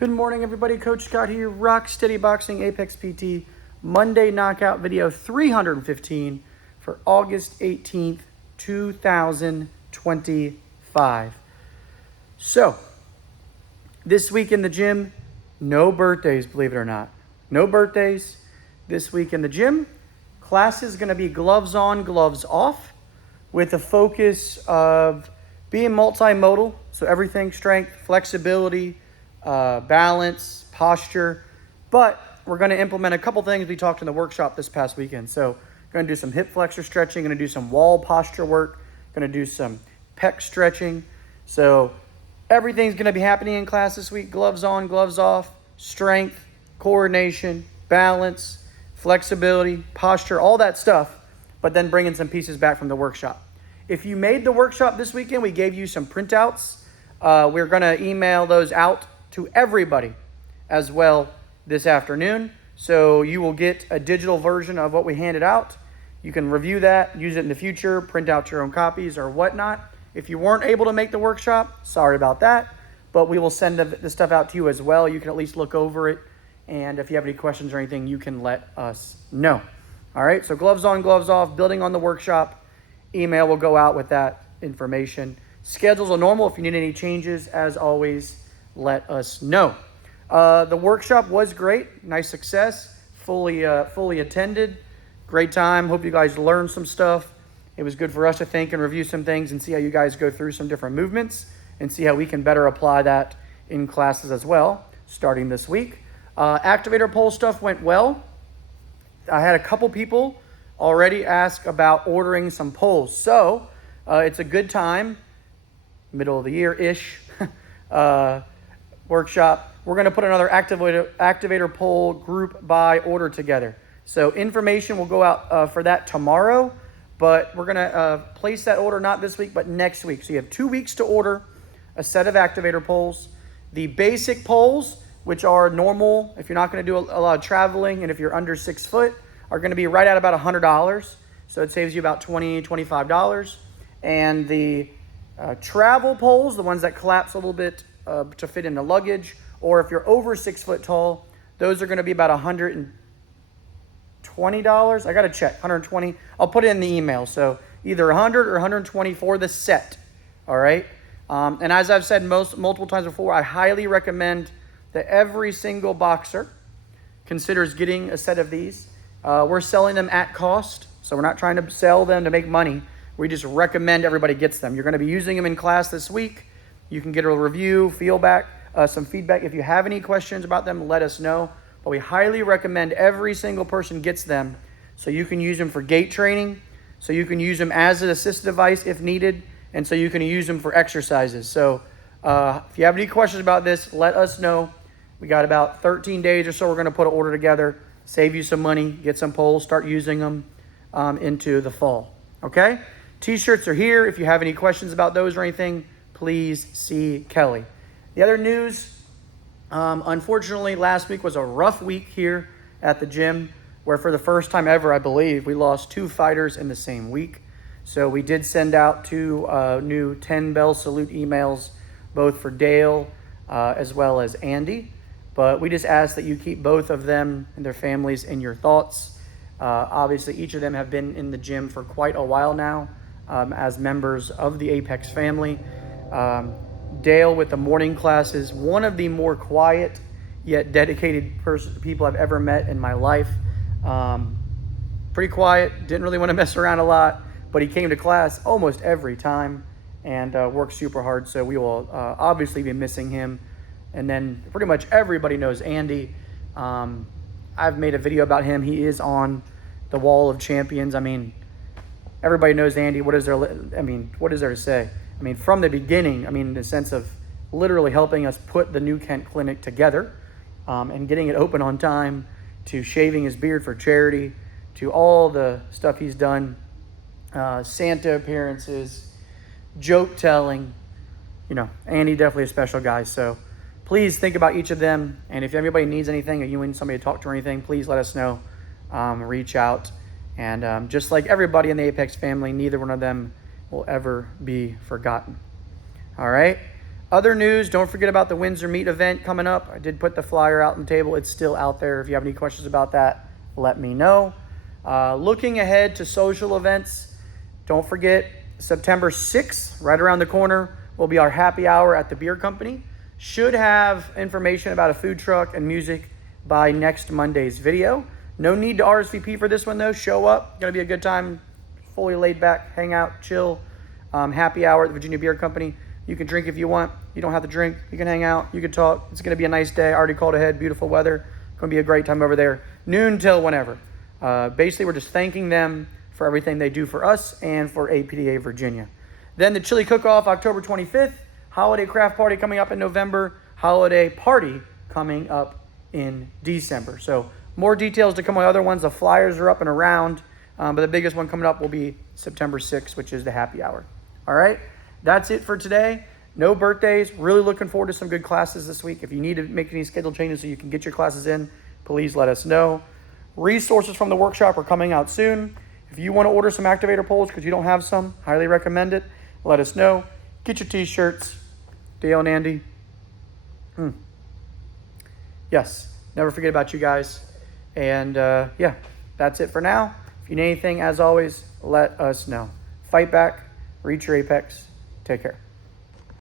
Good morning, everybody. Coach Scott here, Rock Steady Boxing Apex PT, Monday knockout video 315 for August 18th, 2025. So, this week in the gym, no birthdays, believe it or not. No birthdays this week in the gym. Class is going to be gloves on, gloves off, with a focus of being multimodal. So everything, strength, flexibility, balance, posture. But we're going to implement a couple things we talked in the workshop this past weekend. So going to do some hip flexor stretching, going to do some wall posture work, going to do some pec stretching. So everything's going to be happening in class this week. Gloves on, gloves off, strength, coordination, balance, flexibility, posture, all that stuff, but then bringing some pieces back from the workshop. If you made the workshop this weekend, we gave you some printouts. We're going to email those out to everybody as well this afternoon. So you will get a digital version of what we handed out. You can review that, use it in the future, print out your own copies or whatnot. If you weren't able to make the workshop, sorry about that, but we will send the stuff out to you as well. You can at least look over it. And if you have any questions or anything, you can let us know. All right, so gloves on, gloves off, building on the workshop. Email will go out with that information. Schedules are normal. If you need any changes, as always, let us know. The workshop was great. Nice success. Fully attended. Great time. Hope you guys learned some stuff. It was good for us to think and review some things and see how you guys go through some different movements and see how we can better apply that in classes as well, starting this week. Activator pole stuff went well. I had a couple people already ask about ordering some poles. So it's a good time, middle of the year-ish workshop. We're going to put another activator pole group by order together. So information will go out for that tomorrow, but we're going to place that order not this week, but next week. So you have 2 weeks to order a set of activator poles. The basic poles, which are normal if you're not going to do a lot of traveling and if you're under 6 foot, are going to be right at about $100. So it saves you about $20, $25. And the travel poles, the ones that collapse a little bit to fit in the luggage, or if you're over 6 foot tall, those are going to be about $120. I got to check, $120. I'll put it in the email. So either $100 or $120 for the set. All right. And as I've said multiple times before, I highly recommend that every single boxer considers getting a set of these. We're selling them at cost, so we're not trying to sell them to make money. We just recommend everybody gets them. You're going to be using them in class this week. You can get a review, some feedback. If you have any questions about them, let us know. But we highly recommend every single person gets them so you can use them for gait training, so you can use them as an assist device if needed, and so you can use them for exercises. So if you have any questions about this, let us know. We got about 13 days or so. We're going to put an order together, save you some money, get some poles, start using them into the fall. Okay? T-shirts are here. If you have any questions about those or anything, please see Kelly. The other news, unfortunately, last week was a rough week here at the gym where for the first time ever, I believe, we lost 2 fighters in the same week. So we did send out 2 new 10-bell salute emails, both for Dale as well as Andy. But we just ask that you keep both of them and their families in your thoughts. Obviously, each of them have been in the gym for quite a while now as members of the Apex family. Dale with the morning classes, one of the more quiet yet dedicated people I've ever met in my life. Pretty quiet, didn't really want to mess around a lot, but he came to class almost every time and worked super hard. So we will obviously be missing him. And then pretty much everybody knows Andy. I've made a video about him. He is on the Wall of Champions. I mean, everybody knows Andy. What is there to say? I mean, from the beginning, in the sense of literally helping us put the New Kent Clinic together and getting it open on time, to shaving his beard for charity, to all the stuff he's done, Santa appearances, joke telling. Andy definitely a special guy. So please think about each of them. And if anybody needs anything or you need somebody to talk to or anything, please let us know. Reach out. And just like everybody in the Apex family, neither one of them will ever be forgotten. All right. Other news, don't forget about the Windsor Meet event coming up. I did put the flyer out on the table. It's still out there. If you have any questions about that, let me know. Looking ahead to social events, don't forget September 6th, right around the corner, will be our happy hour at the beer company. Should have information about a food truck and music by next Monday's video. No need to RSVP for this one though. Show up. Gonna be a good time. Fully laid back, hang out, chill. Happy hour at the Virginia Beer Company. You can drink if you want. You don't have to drink. You can hang out. You can talk. It's going to be a nice day. I already called ahead. Beautiful weather. Going to be a great time over there. Noon till whenever. Basically, we're just thanking them for everything they do for us and for APDA Virginia. Then the Chili Cook-Off, October 25th. Holiday Craft Party coming up in November. Holiday Party coming up in December. So more details to come on other ones. The flyers are up and around. But the biggest one coming up will be September 6th, which is the happy hour. All right. That's it for today. No birthdays. Really looking forward to some good classes this week. If you need to make any schedule changes so you can get your classes in, please let us know. Resources from the workshop are coming out soon. If you want to order some activator poles because you don't have some, highly recommend it. Let us know. Get your t-shirts. Dale and Andy. Yes. Never forget about you guys. And yeah, that's it for now. If you need anything, as always, let us know. Fight back. Reach your apex. Take care.